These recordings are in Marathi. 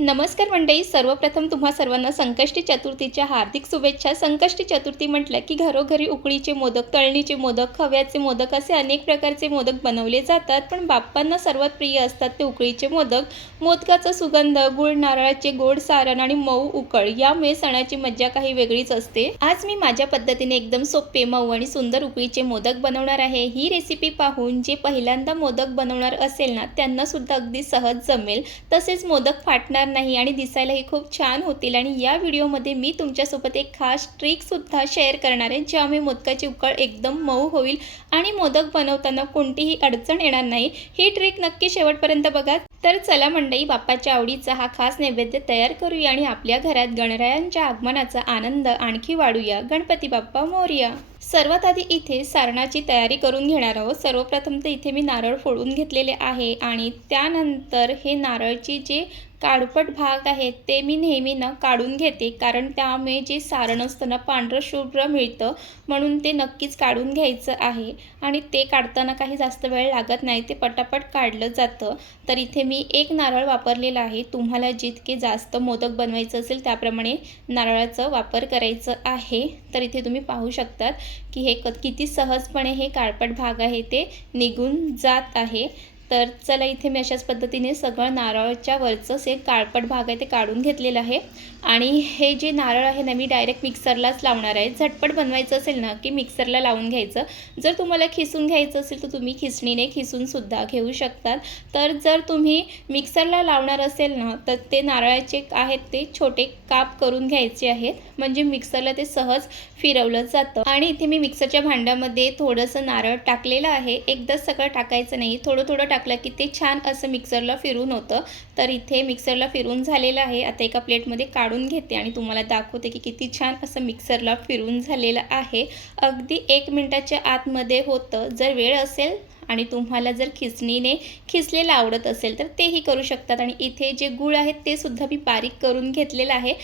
नमस्कार मंडळी, सर्वप्रथम तुम्हा सर्वांना संकष्टी चतुर्थीच्या हार्दिक शुभेच्छा. संकष्टी चतुर्थी म्हटलं की घरोघरी उकडीचे मोदक, तळणीचे मोदक, खव्याचे मोदक असे अनेक प्रकारचे मोदक बनवले जातात. पण बाप्पांना सर्वात प्रिय असतात ते उकडीचे मोदक. मोदकाचा सुगंध, गुळ, नारळाचे गोड सारण आणि मऊ उकळ यामुळे सणाची मज्जा काही वेगळीच असते. आज मी माझ्या पद्धतीने एकदम सोपे, मऊ आणि सुंदर उकडीचे मोदक बनवणार आहे. ही रेसिपी पाहून जे पहिल्यांदा मोदक बनवणार असेल ना, त्यांना सुद्धा अगदी सहज जमेल. तसेच मोदक फाटणार नाही आणि दिसायलाही खूप छान होतील. आणि या व्हिडिओमध्ये मी तुमच्यासोबत एक खास ट्रिकसुद्धा शेअर करणार आहे, ज्यामुळे मोदकाची उकळ एकदम मऊ होईल आणि मोदक बनवताना कोणतीही अडचण येणार नाही. ही ट्रिक नक्की शेवटपर्यंत बघा. तर चला मंडळी, बाप्पाच्या आवडीचा हा खास नैवेद्य तयार करूया आणि आपल्या घरात गणरायांच्या आगमनाचा आनंद आणखी वाढूया. गणपती बाप्पा मोरया. सर्वात आधी इथे सारणाची तयारी करून घेणार आहोत. सर्वप्रथम तर इथे मी नारळ फोडून घेतलेले आहे आणि त्यानंतर हे नारळची जे काळपट भाग आहे ते मी नेहमी काढून घेते, कारण त्यामुळे जे सारण असतं पांढरं शुभ्र मिळतं, म्हणून ते नक्कीच काढून घ्यायचं आहे. आणि ते काढताना काही जास्त वेळ लागत नाही, ते पटापट काढलं जातं. तर इथे मी एक नारळ वापरलेला आहे. तुम्हाला जितके जास्त मोदक बनवायचं असेल त्याप्रमाणे नारळाचा वापर करायचं आहे. तर इथे तुम्ही पाहू शकतात की हे किती सहजपणे हे काळपट भाग आहे ते निघून जात आहे. तर चला, इथे मी अशाच पद्धतीने सगळं नारळाच्या वरचं जे काळपट भाग आहे ते काढून घेतलेलं आहे. आणि हे जे नारळ आहे ना, मी डायरेक्ट मिक्सरलाच लावणार आहे. झटपट बनवायचं असेल ना की मिक्सरला लावून घ्यायचं. जर तुम्हाला खिसून घ्यायचं असेल तर तुम्ही खिसणीने खिसूनसुद्धा घेऊ शकतात. तर जर तुम्ही मिक्सरला लावणार असेल ना, तर ते नारळाचे आहेत ते छोटे काप करून घ्यायचे आहेत, म्हणजे मिक्सरला ते सहज फिरवलं जातं. आणि इथे मी मिक्सरच्या भांड्यामध्ये थोडंसं नारळ टाकलेलं आहे. एकदाच सगळं टाकायचं नाही, थोडं थोडं टाकलं की ते छान असं मिक्सरला फिरून होतं. तर इथे मिक्सरला फिरून झालेलं आहे. आता एका प्लेटमध्ये काढून घेते आणि तुम्हाला दाखवते की किती छान असं मिक्सरला फिरून झालेलं आहे. अगदी 1 मिनिटाच्या आतमध्ये होतं. जर वेळ असेल आणि तुम्हाला जर खिसणीने खिसलेलं आवडत असेल तर तेही करू शकतात. आणि इथे जे गूळ आहेत ते सुद्धा मी बारीक करून घेतलेलं आहे.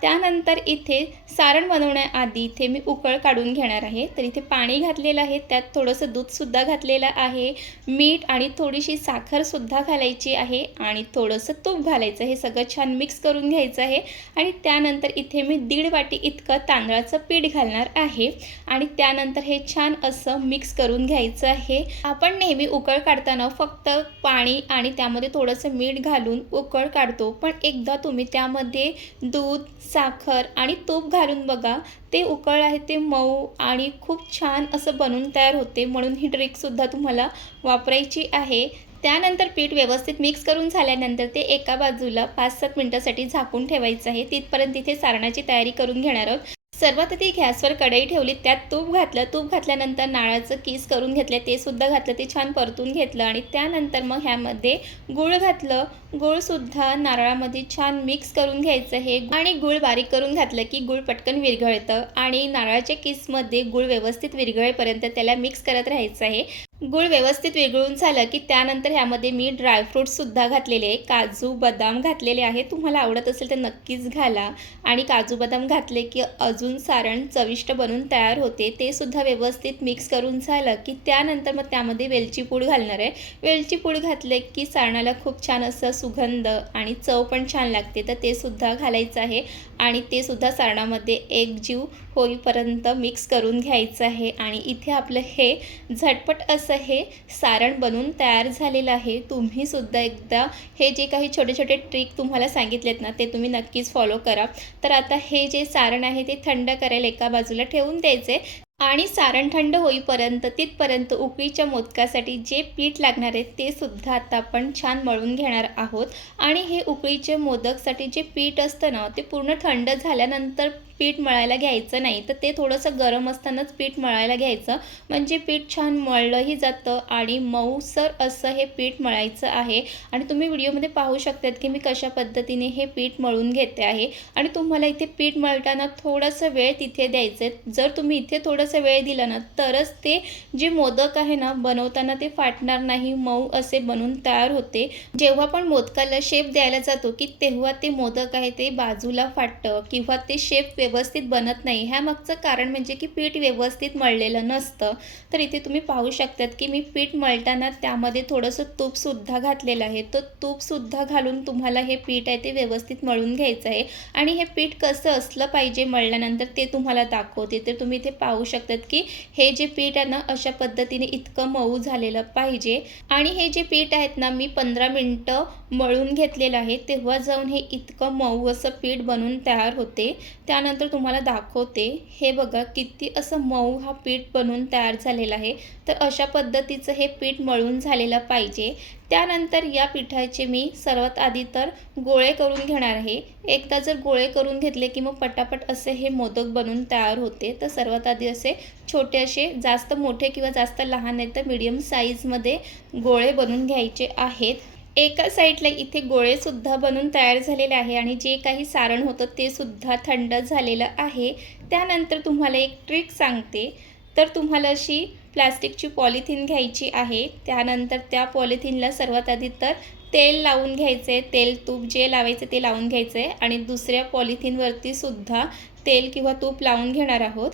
त्यानंतर इथे सारण बनवण्याआधी इथे मी उकळ काढून घेणार आहे. तर इथे पाणी घातलेलं आहे, त्यात थोडंसं दूधसुद्धा घातलेलं आहे, मीठ आणि थोडीशी साखरसुद्धा घालायची आहे आणि थोडंसं तूप घालायचं. हे सगळं छान मिक्स करून घ्यायचं आहे. आणि त्यानंतर इथे मी 1.5 वाटी इतकं तांदळाचं पीठ घालणार आहे आणि त्यानंतर हे छान असं मिक्स करून घ्यायचं आहे. आपण नेहमी उकळ काढताना फक्त पाणी आणि त्यामध्ये थोडंसं मीठ घालून उकळ काढतो, पण एकदा तुम्ही त्यामध्ये दूध, साखर आणि तूप घालून बघा. ते उकळ आहे ते मऊ आणि खूप छान असं बनून तयार होते. म्हणून ही ट्रिकसुद्धा तुम्हाला वापरायची आहे. त्यानंतर पीठ व्यवस्थित मिक्स करून झाल्यानंतर ते एका बाजूला 5-7 मिनिटांसाठी झाकून ठेवायचं आहे. तिथपर्यंत इथे सारणाची तयारी करून घेणार आहोत. सर्वात आधी गॅसवर कढई ठेवली, त्यात तूप घातलं. तूप घातल्यानंतर नारळाचं कीस करून घेतले, ते सुद्धा घातलं, ते छान परतून घेतलं. आणि त्यानंतर मग ह्यामध्ये गूळ घातलं. गूळसुद्धा नारळामध्ये छान मिक्स करून घ्यायचं आहे. आणि गूळ बारीक करून घातलं की गूळ पटकन विरघळतं आणि नारळाच्या किसमध्ये गूळ व्यवस्थित विरघळेपर्यंत त्याला मिक्स करत राहायचं आहे. गूळ व्यवस्थित विरघळून झालं की त्यानंतर ह्यामध्ये मी ड्रायफ्रूट्ससुद्धा घातलेले आहे. काजू, बदाम घातलेले आहे. तुम्हाला आवडत असेल तर नक्कीच घाला. आणि काजू बदाम घातले की अजून सारण चविष्ट बनून तयार होते. ते सुद्धा व्यवस्थित मिक्स करून झालं की त्यानंतर मग त्यामध्ये वेलची पूड घालणार आहे. वेलची पूड घातले की सारणाला खूप छान असं सुगंध आणि चव पण छान लागते. तर ते सुद्धा घालायचं आहे आणि ते सुद्धा सारणामध्ये एकजीव होईपर्यंत मिक्स करून घ्यायचं आहे. आणि इथे आपलं हे झटपट असं हे सारण बनून तयार झालेलं आहे. तुम्ही सुद्धा एकदा हे जे काही छोटे छोटे ट्रिक तुम्हाला सांगितलेत ना, ते तुम्ही नक्कीच फॉलो करा. तर आता हे जे सारण आहे ते थंड करायला एका बाजूला ठेवून द्यायचे. आणि सारण थंड होईपर्यंत तिथपर्यंत उकडीच्या मोदकासाठी जे पीठ लागणार आहे ते सुद्धा आता आपण छान मळून घेणार आहोत. आणि हे उकडीचे मोदकसाठी जे पीठ असतं ना, ते पूर्ण थंड झाल्यानंतर पीठ मळायला घ्यायचं नाही, तर ते थोडंसं गरम असतानाच पीठ मळायला घ्यायचं, म्हणजे पीठ छान मळलंही जातं आणि मऊसर असं हे पीठ मळायचं आहे. आणि तुम्ही व्हिडिओमध्ये पाहू शकतात की मी कशा पद्धतीने हे पीठ मळून घेते आहे. आणि तुम्हाला इथे पीठ मळताना थोडासा वेळ तिथे द्यायचं आहे. जर तुम्ही इथे थोडासा वेळ दिला ना, तरच ते जे मोदक आहे ना, बनवताना ते फाटणार नाही, मऊ असे बनून तयार होते. जेव्हा पण मोदकाला शेप द्यायला जातो की तेव्हा ते मोदक आहे ते बाजूला फाटतं किंवा ते शेप व्यवस्थित बनत नाही. ह्यामागचं कारण म्हणजे की पीठ व्यवस्थित मळलेलं नसतं. तर इथे तुम्ही पाहू शकतात की मी पीठ मळताना त्यामध्ये थोडंसं तूपसुद्धा घातलेलं आहे. तर तूपसुद्धा घालून तुम्हाला हे पीठ आहे ते व्यवस्थित मळून घ्यायचं आहे आणि हे पीठ कसं असलं पाहिजे मळल्यानंतर ते तुम्हाला दाखवते. तर तुम्ही इथे पाहू शकतात की हे जे पीठ आहे ना अशा पद्धतीने इतकं मऊ झालेलं पाहिजे आणि हे जे पीठ आहेत ना मी 15 मिनटं मळून घेतलेलं आहे. तेव्हा जाऊन हे इतकं मऊ असं पीठ बनून तयार होते. त्यानंतर तुम्हाला दाखवते. हे बघा किती असं मऊ हा पीठ बनून तयार झालेला आहे. तर अशा पद्धतीचं हे पीठ मळून झालेलं पाहिजे. त्यानंतर या पिठाचे मी सर्वात आधी तर गोळे करून घेणार आहे. एकदा जर गोळे करून घेतले की मग पटापट असे हे मोदक बनून तयार होते. तर सर्वात आधी असे छोटे असे, जास्त मोठे किंवा जास्त लहान नाही तर मीडियम साईजमध्ये गोळे बनवून घ्यायचे आहेत. एका साईडला इथे गोळेसुद्धा बनून तयार झालेले आहे आणि जे काही सारण होतं ते सुद्धा थंड झालेलं आहे. त्यानंतर तुम्हाला एक ट्रिक सांगते. तर तुम्हाला अशी प्लास्टिकची पॉलिथिन घ्यायची आहे. त्यानंतर त्या पॉलिथिनला सर्वात आधी तर तेल लावून घ्यायचं आहे. तेल, तूप जे लावायचं ते लावून घ्यायचं आहे आणि दुसऱ्या पॉलिथिनवरती सुद्धा तेल किंवा तूप लावून घेणार आहोत.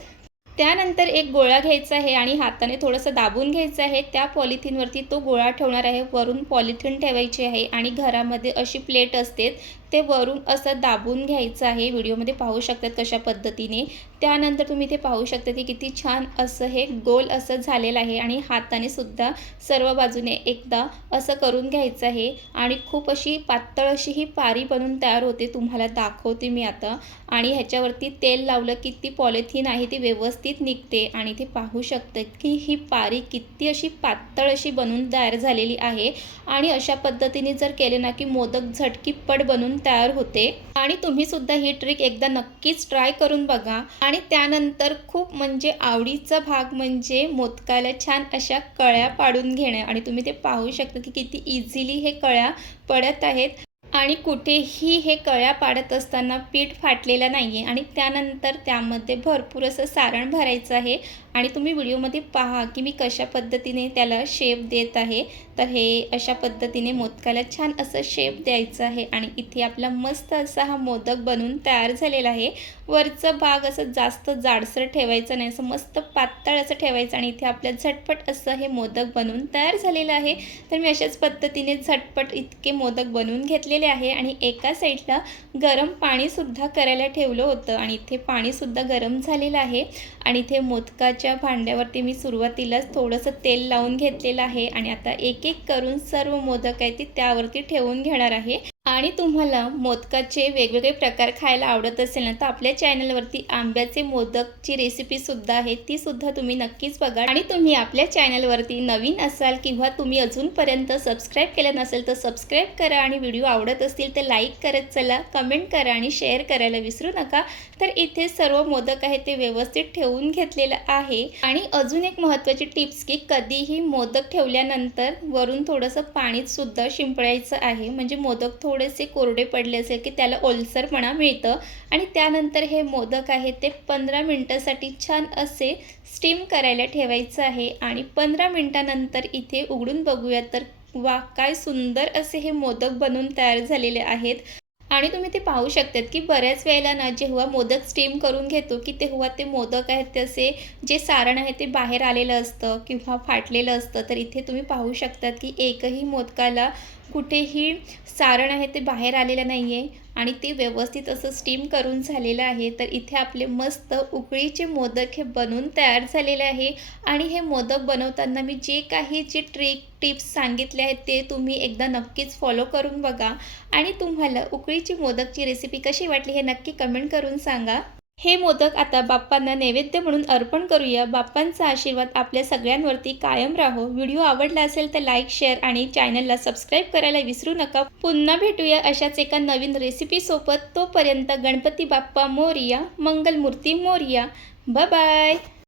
त्यानंतर एक गोळा घ्यायचा आहे आणि हाताने थोडंसं दाबून घ्यायचं आहे. त्या पॉलिथिनवरती तो गोळा ठेवणार आहे. वरून पॉलिथिन ठेवायची आहे आणि घरामध्ये अशी प्लेट असते ते वरून असं दाबून घ्यायचं आहे. व्हिडिओमध्ये पाहू शकतात कशा पद्धतीने. त्यानंतर तुम्ही इथे पाहू शकता की किती छान असं हे गोल असं झालेलं आहे आणि हाताने सुद्धा सर्व बाजूने एकदा असं करून घ्यायचं आहे आणि खूप अशी पातळ अशी ही पारी बनून तयार होते. तुम्हाला दाखवते मी आता. आणि ह्याच्यावरती तेल लावलं की ती पॉलिथिन आहे ती व्यवस्थित निघते आणि ते पाहू शकतात की ही पारी किती अशी पातळ अशी बनून तयार झालेली आहे. आणि अशा पद्धतीने जर केले ना की मोदक झटकीपट बनून तयार होते. आणि तुम्ही सुद्धा ही ट्रिक एकदा नक्कीच ट्राय करून बघा. आणि त्यानंतर खूप म्हणजे आवडीचा भाग म्हणजे मोदकाला छान अशा कळ्या पाडून घेणे आणि तुम्ही ते पाहू शकता की किती इझिली हे कळ्या पडत आहेत. आणि कुठेही हे कळ्या पाडत असताना पीठ फाटलेलं नाही आहे. आणि त्यानंतर त्यामध्ये भरपूर असं सारण भरायचं आहे आणि तुम्ही व्हिडिओमध्ये पहा की मी कशा पद्धतीने त्याला शेप देत आहे. तर हे अशा पद्धतीने मोदकाला छान असं शेप द्यायचं आहे आणि इथे आपला मस्त असा हा मोदक बनून तयार झालेला आहे. वरचं भाग असं जास्त जाडसर ठेवायचं नाही, असं मस्त पातळ असं ठेवायचं आणि इथे आपल्या झटपट असं हे मोदक बनून तयार झालेलं आहे. तर मी अशाच पद्धतीने झटपट इतके मोदक बनवून घेतलेले आहे आणि एका साईडला गरम पाणीसुद्धा करायला ठेवलं होतं आणि इथे पाणीसुद्धा गरम झालेलं आहे. आणि इथे मोदकाच्या भांड्यावरती मी सुरुवातीलाच थोडंसं तेल लावून घेतलेलं आहे आणि आता एक एक करून सर्व मोदक आहे ते त्यावरती ठेवून घेणार आहे. आणि तुम्हाला मोदकाचे वेगवेगळे प्रकार खायला आवडत असेल ना तर आपल्या चॅनलवरती आंब्याचे मोदकची रेसिपीसुद्धा आहे, तीसुद्धा तुम्ही नक्कीच बघा. आणि तुम्ही आपल्या चॅनलवरती नवीन असाल किंवा तुम्ही अजूनपर्यंत सबस्क्राईब केलं नसेल तर सबस्क्राईब करा आणि व्हिडिओ आवडत असतील तर लाईक करत चला, कमेंट करा आणि शेअर करायला विसरू नका. तर इथे सर्व मोदक आहे ते व्यवस्थित ठेवून घेतलेलं आहे. आणि अजून एक महत्त्वाची टिप्स की कधीही मोदक ठेवल्यानंतर वरून थोडंसं पाणीसुद्धा शिंपडायचं आहे. म्हणजे मोदक थोडेसे कोरडे पडले असेल की त्याला ओलसरपणा मिळतं. आणि त्यानंतर हे मोदक आहे ते 15 मिनटासाठी छान असे स्टीम करायला ठेवायचं आहे. आणि 15 मिनटानंतर इथे उघडून बघूया तर वा, काय सुंदर असे हे मोदक बनून तयार झालेले आहेत. आणि तुम्ही ते पाहू शकतात की बऱ्याच वेळेला ना जेव्हा मोदक स्टीम करून घेतो की तेव्हा ते मोदक आहेत तसे जे सारण आहे ते बाहेर आलेलं असतं किंवा फाटलेलं असतं. तर इथे तुम्ही पाहू शकतात की एकही मोदकाला कुठेही सारण आहे ते बाहेर आलेलं नाही आहे आणि ते व्यवस्थित असं स्टीम करून झालेलं आहे. तर इथे आपले मस्त उकळीचे मोदक हे बनवून तयार झालेले आहे. आणि हे मोदक बनवताना मी जे काही टिप्स सांगितले आहेत ते तुम्ही एकदा नक्कीच फॉलो करून बघा. आणि तुम्हाला उकळीची मोदकची रेसिपी कशी वाटली हे नक्की कमेंट करून सांगा. हे मोदक आता बाप्पांना नैवेद्य म्हणून अर्पण करूया. बाप्पांचा आशीर्वाद आपल्या सगळ्यांवरती कायम राहो. व्हिडिओ आवडला असेल तर लाईक, शेअर आणि चॅनलला सबस्क्राईब करायला विसरू नका. पुन्हा भेटूया अशाच एका नवीन रेसिपीसोबत. तोपर्यंत गणपती बाप्पा मोरया, मंगलमूर्ती मोरया. Bye bye.